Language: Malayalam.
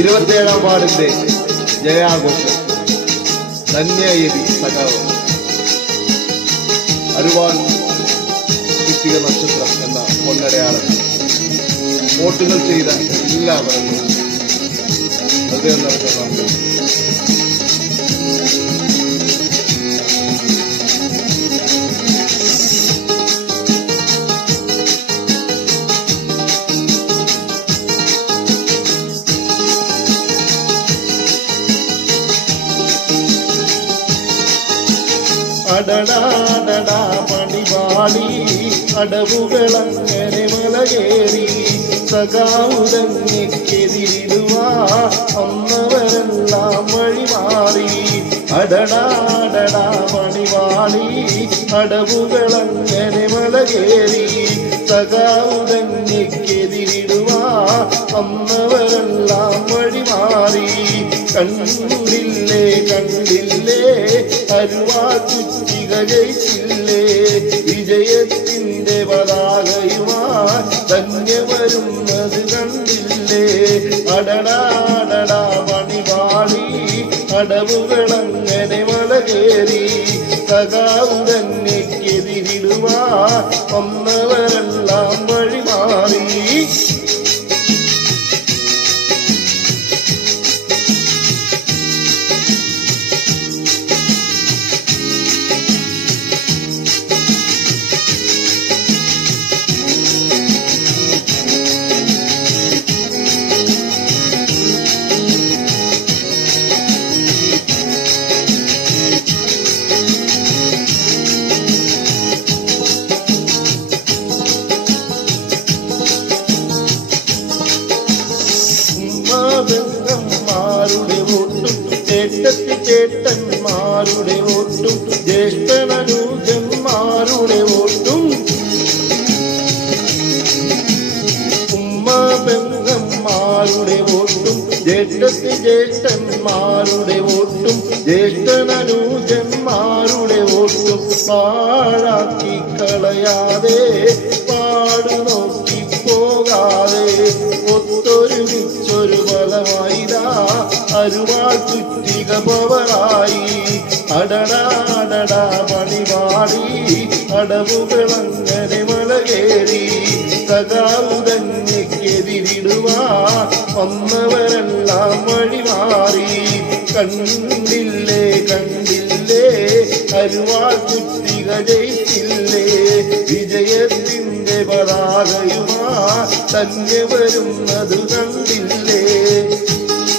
27ാം വാർഡിന്റെ ജയാഘോഷം ധന്യയതി സഖാവ് അരുവാൻ കൃത്തിക നക്ഷത്രം എന്ന പൊന്നടയാളത്തിൽ വോട്ടുകൾ ചെയ്ത എല്ലാവർക്കും ഹൃദയം നിറഞ്ഞ നന്ദി. അടടാടടാ പണിപാടി അടവുകളങ്ങനെ മലകേറി സഖാവുതങ്ങെതിരിടുവാ അന്നവരെല്ലാം വഴിമാറി. അടടാടടാ പണിപാടി അടവുകളങ്ങനെ മലകേറി സഖാവുതങ്ങെതിരിടുവാ അന്നവരെല്ലാം വഴിമാറി. കണ്ടില്ലേ കണ്ടില്ലേ അരുവാൾ ചുറ്റിക ജയിച്ചില്ലേ വിജയത്തിന്റെ പതാകയുമായി തന്നെ വരുന്നത് കണ്ടില്ലേ. അടടാടടാ പണിപാടി അടവുകളങ്ങനെ മലകേറി സഖാവു തന്നെക്കെതിരിടുവാ വന്നവരെല്ലാം വഴിമാറി. ബന്ധന്മാരുടെ വോട്ടും ചേട്ടന്മാരുടെ വോട്ടും ജ്യേഷ്ഠനൂജന്മാരുടെ വോട്ടും ഉമ്മ ബന്ധന്മാരുടെ വോട്ടും ജ്യേഷ്ഠന്മാരുടെ വോട്ടും ജ്യേഷ്ഠനൂജന്മാരുടെ വോട്ടും പാഴാക്കി കളയാതെ പാടു നോക്കി പോകാതെ ഒത്തൊരുമിച്ചൊരു ബലമായിതാ അരുവാൾ ചുറ്റിക പവറായി. അടടാടടാ പണിപാടി അടവുകളങ്ങനെ മലകേറി സഖാവു തന്നെക്കെതിരിടുവാ വന്നവരെല്ലാം വഴിമാറി. കണ്ടില്ലേ കണ്ടില്ലേ അരുവാൾ ചുറ്റിക ജയിച്ചില്ലേ വിജയത്തിന്റെ പതാകയുമായി തന്നെ വരുന്നത് കണ്ടില്ലേ.